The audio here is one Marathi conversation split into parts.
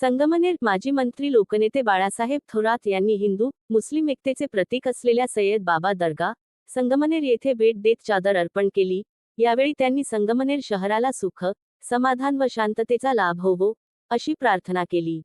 संगमनेर माजी मंत्री लोकनेते बाळासाहेब थोरात यांनी हिंदू मुस्लिम एकतेचे प्रतीक असलेल्या सय्यद बाबा दर्गा संगमनेर येथे भेट देत चादर अर्पण केली। यावेळी त्यांनी संगमनेर शहराला सुख, समाधान व शांततेचा लाभ होवो अशी प्रार्थना केली।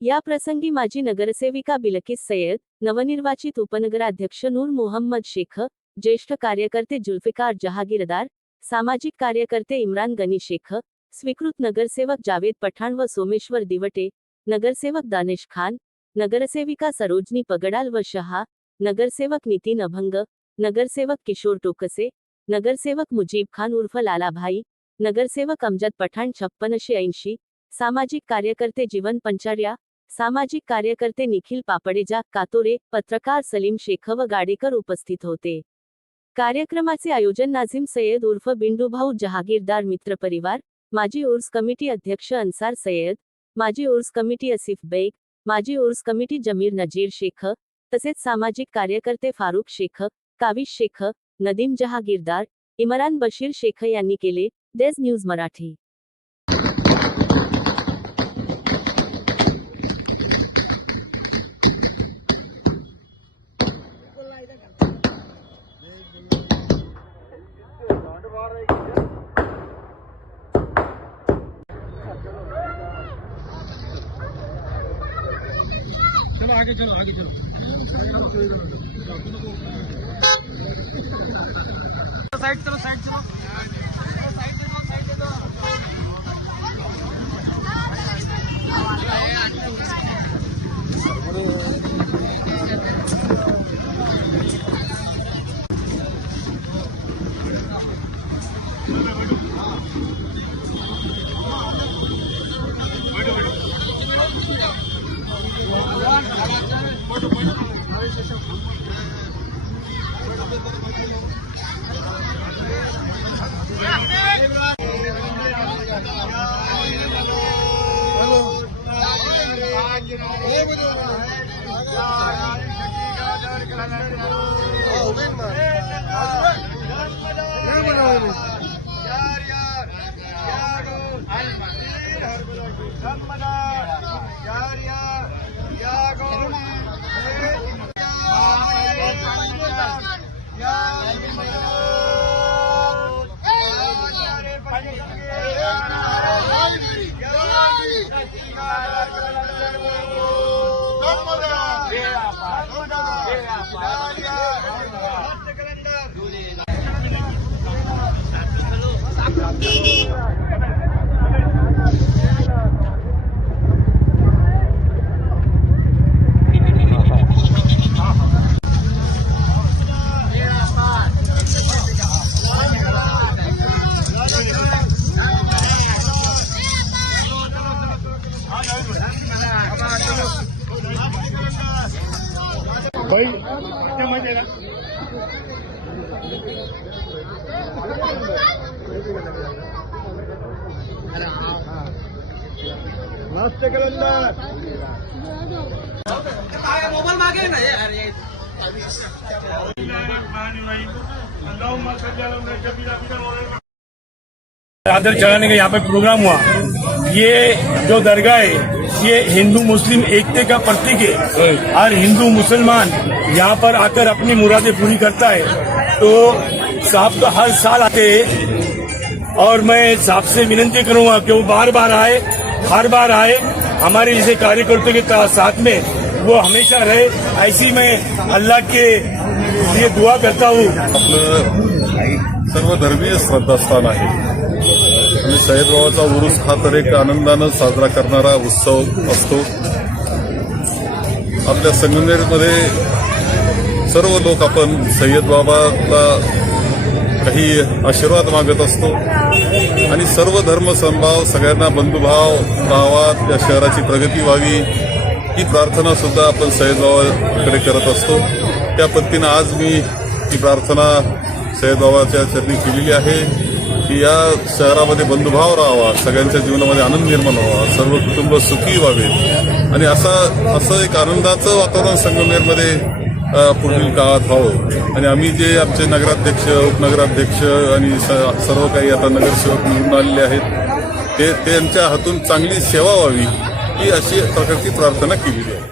या प्रसंगी माजी नगरसेविका बिलकिस सय्यद, नवनिर्वाचित उपनगराध्यक्ष नूर मोहम्मद शेख, ज्येष्ठ कार्यकर्ते जुल्फिकार जहागीरदार, सामाजिक कार्यकर्ते इम्रान गनी शेख, स्वीकृत नगरसेवक जावेद पठाण व सोमेश्वर दिवटे, नगरसेवक दानिश खान, नगरसेविका सरोजनी पगडाल व शहा, नगरसेवक नितीन अभंग, नगरसेवक किशोर टोकसे, नगरसेवक मुजीब खान उर्फ लालाभाई, नगरसेवक अमजद पठाण 5680, सामाजिक कार्यकर्ते जीवन पंचार्या, सामाजिक कार्यकर्ते निखिल पापडेजा कातोरे, पत्रकार सलीम शेख व गाडेकर उपस्थित होते। कार्यक्रमाचे आयोजन नाझिम सय्यद उर्फ बिंडूभाऊ जहागीरदार मित्रपरिवार, माजी उर्स कमिटी अध्यक्ष अन्सार सय्यद, माजी उर्स कमिटी असिफ बेग, माजी उर्स कमिटी जमीर नजीर शेख, तसेच सामाजिक कार्यकर्ते फारुख शेख, काविश शेख, नदीम जहागीरदार, इमरान बशीर शेख यांनी केले। Days news Marathi. चलो आगे चलो आगे चलो साइड चलो साइड चलो साइड दे दो भाई क्या मजा है मस्त कलंदर मोबाइल मांगे ना यार ये चादर चढ़ाने का यहाँ पे प्रोग्राम हुआ। ये जो दरगाह है ये हिंदू मुस्लिम एकता का प्रतीक है और हिंदू मुसलमान यहाँ पर आकर अपनी मुरादें पूरी करता है। तो साहब तो हर साल आते हैं और मैं साहब से विनती करूंगा कि वो बार बार आए, हर बार आए, हमारे जैसे कार्यकर्ताओं के साथ में वो हमेशा रहे। ऐसी मैं अल्लाह के लिए दुआ करता हूँ। सर्वधर्मीय श्रद्धास्थान आहे आणि सय्यद बाबाचा उरूस हा तर एक आनंदानं साजरा करणारा उत्सव असतो। आपल्या संगमनेरमध्ये सर्व लोक आपण सय्यद बाबाला काही आशीर्वाद मागत असतो आणि सर्व धर्म समभाव, सगळ्यांना बंधुभाव गावात या शहराची प्रगती व्हावी ही प्रार्थना सुद्धा आपण सय्यद बाबाकडे करत असतो। त्या पद्धतीनं आज मी ही प्रार्थना सय्यद बाबाच्या चरणी केलेली आहे की या शहरामध्ये बंधुभाव राहावा, सगळ्यांच्या जीवनामध्ये आनंद निर्माण व्हावा, सर्व कुटुंब सुखी व्हावेत आणि असं एक आनंदाचं वातावरण संगमनेरमध्ये पुढील काळात व्हावं। आणि आम्ही जे आमचे नगराध्यक्ष, उपनगराध्यक्ष आणि सर्व काही आता नगरसेवक निवडून आलेले आहेत ते त्यांच्या हातून चांगली सेवा व्हावी ही अशी प्रकारची प्रार्थना केलेली आहे.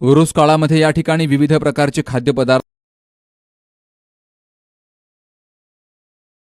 उरूस काळामध्ये या ठिकाणी विविध प्रकारचे खाद्यपदार्थ